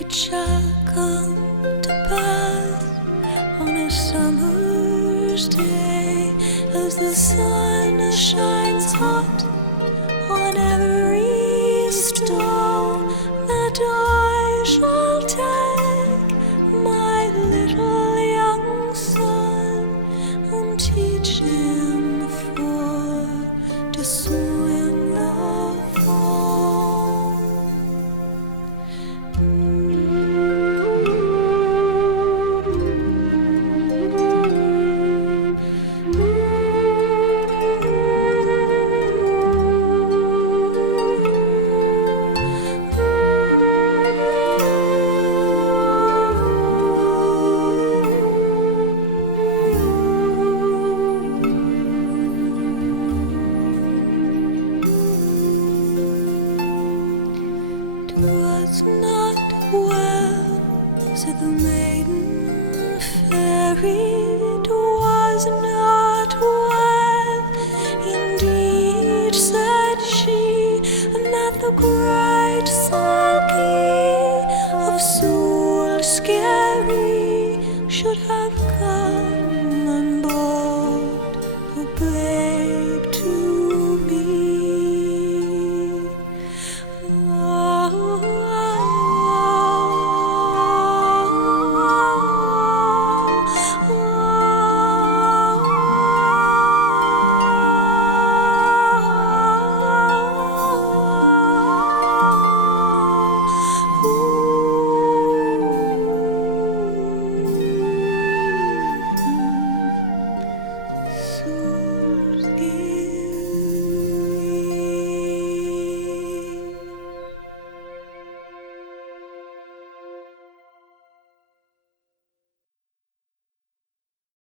It shall come to pass on a summer's day, as the sun shines hot on every stone, that I shall take my little young son and teach him to swim the fall. "'Twas not well," said the maiden fairy, "'twas not well, indeed," said she, "and that the great Saki of Soul Scary should have